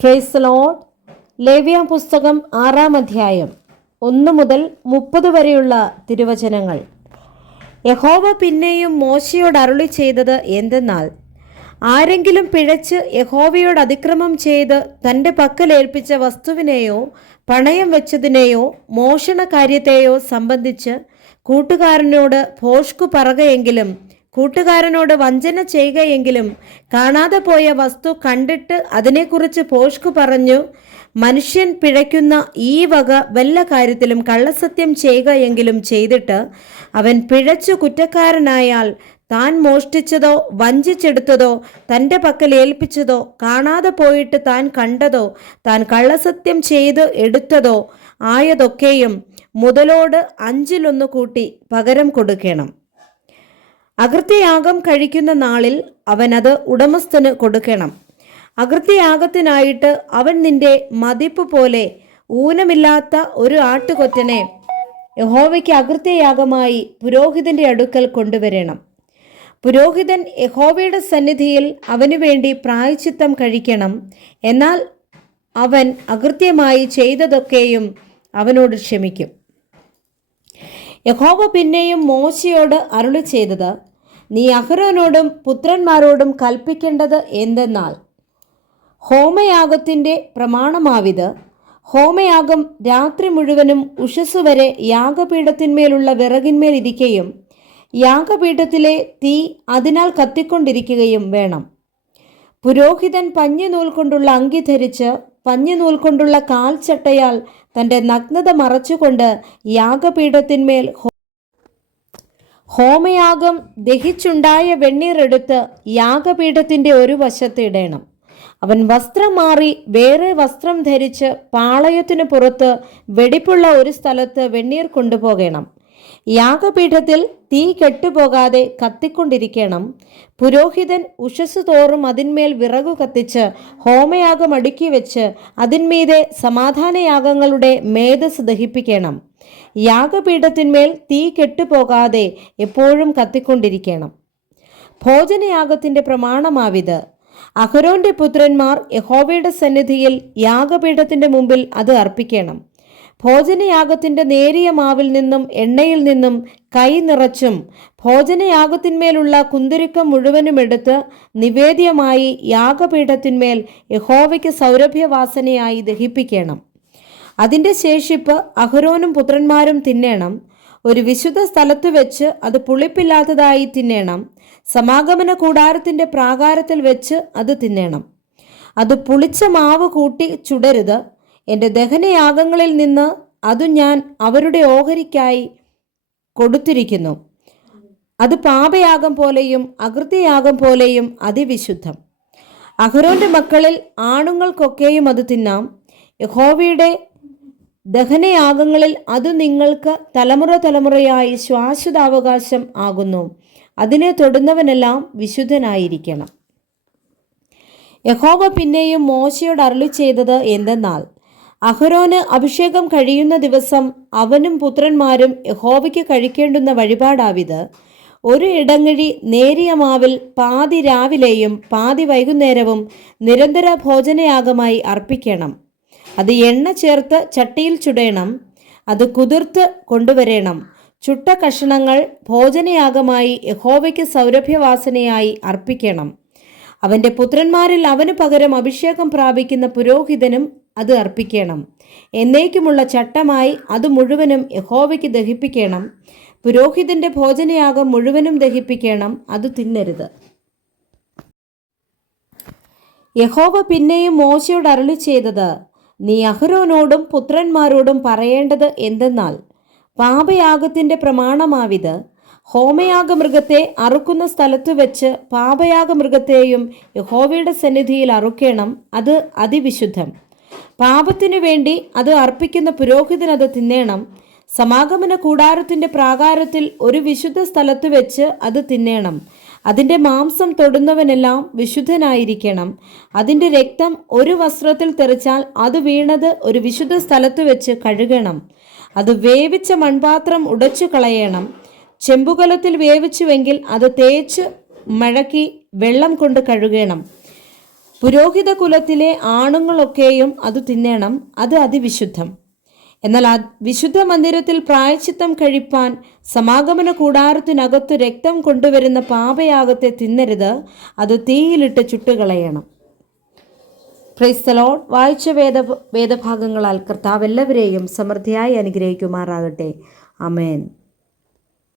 Praise the Lord. ലേവ്യ പുസ്തകം 6-ാം അധ്യായം 1 മുതൽ 30 വരെയുള്ള തിരുവചനങ്ങൾ. യഹോവ പിന്നെയും മോശയോട് അരുളി ചെയ്തത് എന്തെന്നാൽ, ആരെങ്കിലും പിഴച്ച് യഹോവയോട് അതിക്രമം ചെയ്ത് തൻ്റെ പക്കൽ ഏൽപ്പിച്ച വസ്തുവിനെയോ പണയം വെച്ചതിനെയോ മോഷണ കാര്യത്തെയോ സംബന്ധിച്ച് കൂട്ടുകാരനോട് ഭോഷ്കു പറകയെങ്കിലും കൂട്ടുകാരനോട് വഞ്ചന ചെയ്യുകയെങ്കിലും കാണാതെ പോയ വസ്തു കണ്ടിട്ട് അതിനെക്കുറിച്ച് ഭോഷ്കു പറഞ്ഞു മനുഷ്യൻ പിഴയ്ക്കുന്ന ഈ വക വല്ല കാര്യത്തിലും കള്ളസത്യം ചെയ്യുകയെങ്കിലും ചെയ്തിട്ട് അവൻ പിഴച്ചു കുറ്റക്കാരനായാൽ താൻ മോഷ്ടിച്ചതോ വഞ്ചിച്ചെടുത്തതോ തൻ്റെ പക്കൽ ഏൽപ്പിച്ചതോ കാണാതെ പോയിട്ട് താൻ കണ്ടതോ താൻ കള്ളസത്യം ചെയ്ത് എടുത്തതോ ആയതൊക്കെയും മുതലോട് 5-1 കൂട്ടി പകരം കൊടുക്കണം. അകൃത്യയാഗം കഴിക്കുന്ന നാളിൽ അവൻ അത് ഉടമസ്ഥന് കൊടുക്കണം. അകൃത്യയാഗത്തിനായിട്ട് അവൻ നിന്റെ മതിപ്പ് പോലെ ഊനമില്ലാത്ത ഒരു ആട്ടുകൊറ്റനെ യഹോവയ്ക്ക് അകൃത്യയാഗമായി പുരോഹിതന്റെ അടുക്കൽ കൊണ്ടുവരണം. പുരോഹിതൻ യഹോവയുടെ സന്നിധിയിൽ അവനു വേണ്ടി പ്രായശ്ചിത്തം കഴിക്കണം. എന്നാൽ അവൻ അകൃത്യമായി ചെയ്തതൊക്കെയും അവനോട് ക്ഷമിക്കും. യഹോവ പിന്നെയും മോശയോട് അരുളി ചെയ്തത്, നീ അഹരോനോടും പുത്രന്മാരോടും കൽപ്പിക്കേണ്ടത് എന്തെന്നാൽ, ഹോമയാഗത്തിൻ്റെ പ്രമാണമാവിത്. ഹോമയാഗം രാത്രി മുഴുവനും ഉഷസ്സുവരെ യാഗപീഠത്തിന്മേലുള്ള വിറകിന്മേൽ ഇരിക്കുകയും യാഗപീഠത്തിലെ തീ അതിനാൽ കത്തിക്കൊണ്ടിരിക്കുകയും വേണം. പുരോഹിതൻ പഞ്ഞിനൂൽ കൊണ്ടുള്ള അങ്കി ധരിച്ച് പഞ്ഞിനൂൽ കൊണ്ടുള്ള കാൽച്ചട്ടയാൽ തൻ്റെ നഗ്നത മറച്ചുകൊണ്ട് യാഗപീഠത്തിന്മേൽ ഹോമയാഗം ദഹിച്ചുണ്ടായ വെണ്ണീർ എടുത്ത് യാഗപീഠത്തിൻ്റെ ഒരു വശത്ത് ഇടണം. അവൻ വസ്ത്രം മാറി വേറെ വസ്ത്രം ധരിച്ച് പാളയത്തിനു പുറത്ത് വെടിപ്പുള്ള ഒരു സ്ഥലത്ത് വെണ്ണീർ കൊണ്ടുപോകണം. യാഗപീഠത്തിൽ തീ കെട്ടുപോകാതെ കത്തിക്കൊണ്ടിരിക്കണം. പുരോഹിതൻ ഉഷസ് തോറും അതിന്മേൽ വിറകു കത്തിച്ച് ഹോമയാഗം അടുക്കി വെച്ച് അതിന്മീതെ സമാധാനയാഗങ്ങളുടെ മേധസ് ദഹിപ്പിക്കണം. യാഗപീഠത്തിന്മേൽ തീ കെട്ടുപോകാതെ എപ്പോഴും കത്തിക്കൊണ്ടിരിക്കണം. ഭോജനയാഗത്തിൻ്റെ പ്രമാണമാവിത്. അഹരോന്റെ പുത്രന്മാർ യഹോവയുടെ സന്നിധിയിൽ യാഗപീഠത്തിൻ്റെ മുമ്പിൽ അത് അർപ്പിക്കണം. ഭോജനയാഗത്തിൻ്റെ നേരിയ മാവിൽ നിന്നും എണ്ണയിൽ നിന്നും കൈ നിറച്ചും ഭോജനയാഗത്തിന്മേലുള്ള കുന്തിരുക്കം മുഴുവനും എടുത്ത് നിവേദ്യമായി യാഗപീഠത്തിന്മേൽ യഹോവയ്ക്ക് സൗരഭ്യവാസനയായി ദഹിപ്പിക്കണം. അതിൻ്റെ ശേഷിപ്പ് അഹരോനും പുത്രന്മാരും തിന്നേണം. ഒരു വിശുദ്ധ സ്ഥലത്ത് വെച്ച് അത് പുളിപ്പില്ലാത്തതായി തിന്നേണം. സമാഗമന കൂടാരത്തിൻ്റെ പ്രാകാരത്തിൽ വെച്ച് അത് തിന്നേണം. അത് പുളിച്ച മാവ് കൂട്ടി ചുടരുത്. എൻ്റെ ദഹനയാഗങ്ങളിൽ നിന്ന് അത് ഞാൻ അവരുടെ ഓഹരിക്കായി കൊടുത്തിരിക്കുന്നു. അത് പാപയാഗം പോലെയും അകൃത്യയാഗം പോലെയും അതിവിശുദ്ധം. അഹരോന്റെ മക്കളിൽ ആണുങ്ങൾക്കൊക്കെയും അത് തിന്നാം. യഹോവയുടെ ദഹനയാഗങ്ങളിൽ അത് നിങ്ങൾക്ക് തലമുറ തലമുറയായി ശാശ്വതാവകാശം ആകുന്നു. അതിനെ തൊടുന്നവനെല്ലാം വിശുദ്ധനായിരിക്കണം. യഹോവ പിന്നെയും മോശയോട് അരുളി ചെയ്തത് എന്തെന്നാൽ, അഹരോന് അഭിഷേകം കഴിയുന്ന ദിവസം അവനും പുത്രന്മാരും യഹോവയ്ക്ക് കഴിക്കേണ്ടുന്ന വഴിപാടാവിത്. ഒരു ഇടങ്ങഴി നേരിയ മാവിൽ പാതി രാവിലെയും പാതി വൈകുന്നേരവും നിരന്തര ഭോജനയാഗമായി അർപ്പിക്കണം. അത് എണ്ണ ചേർത്ത് ചട്ടിയിൽ ചുടേണം. അത് കുതിർത്ത് കൊണ്ടുവരേണം. ചുട്ട കഷണങ്ങൾ ഭോജനയാഗമായി യഹോവയ്ക്ക് സൗരഭ്യവാസനയായി അർപ്പിക്കണം. അവൻ്റെ പുത്രന്മാരിൽ അവന് പകരം അഭിഷേകം പ്രാപിക്കുന്ന പുരോഹിതനും അത് അർപ്പിക്കണം. എന്നേക്കുമുള്ള ചട്ടമായി അത് മുഴുവനും യഹോവയ്ക്ക് ദഹിപ്പിക്കണം. പുരോഹിതന്റെ ഭോജനയാഗം മുഴുവനും ദഹിപ്പിക്കണം. അത് തിന്നരുത്. യഹോവ പിന്നെയും മോശയോട് അരുളി ചെയ്തത്, നീ അഹരോനോടും പുത്രന്മാരോടും പറയേണ്ടത് എന്തെന്നാൽ, പാപയാഗത്തിൻ്റെ പ്രമാണമാവിത്. ഹോമയാഗമൃഗത്തെ അറുക്കുന്ന സ്ഥലത്ത് വെച്ച് പാപയാഗമൃഗത്തെയും യഹോവയുടെ സന്നിധിയിൽ അറുക്കണം. അത് അതിവിശുദ്ധം. പാപത്തിനു വേണ്ടി അത് അർപ്പിക്കുന്ന പുരോഹിതൻ അത് തിന്നേണം. സമാഗമന കൂടാരത്തിൻ്റെ പ്രാകാരത്തിൽ ഒരു വിശുദ്ധ സ്ഥലത്ത് വെച്ച് അത് തിന്നേണം. അതിൻ്റെ മാംസം തൊടുന്നവനെല്ലാം വിശുദ്ധനായിരിക്കണം. അതിൻ്റെ രക്തം ഒരു വസ്ത്രത്തിൽ തെറിച്ചാൽ അത് വീണത് ഒരു വിശുദ്ധ സ്ഥലത്ത് വെച്ച് കഴുകണം. അത് വേവിച്ച മൺപാത്രം ഉടച്ചു കളയണം. ചെമ്പുകലത്തിൽ വേവിച്ചുവെങ്കിൽ അത് തേച്ച് മഴക്കി വെള്ളം കൊണ്ട് കഴുകണം. പുരോഹിത കുലത്തിലെ ആണുങ്ങളൊക്കെയും അത് തിന്നണം, അത് അതിവിശുദ്ധം. എന്നാൽ വിശുദ്ധ മന്ദിരത്തിൽ പ്രായശ്ചിത്തം കഴിപ്പാൻ സമാഗമന കൂടാരത്തിനകത്തു രക്തം കൊണ്ടുവരുന്ന പാപയാഗത്തെ തിന്നരുത്, അത് തീയിലിട്ട് ചുട്ടുകളയണം. Praise the Lord. വായിച്ച വേദഭാഗങ്ങളാൽ കർത്താവ് എല്ലാവരെയും സമൃദ്ധിയായി അനുഗ്രഹിക്കുമാറാകട്ടെ. ആമേൻ.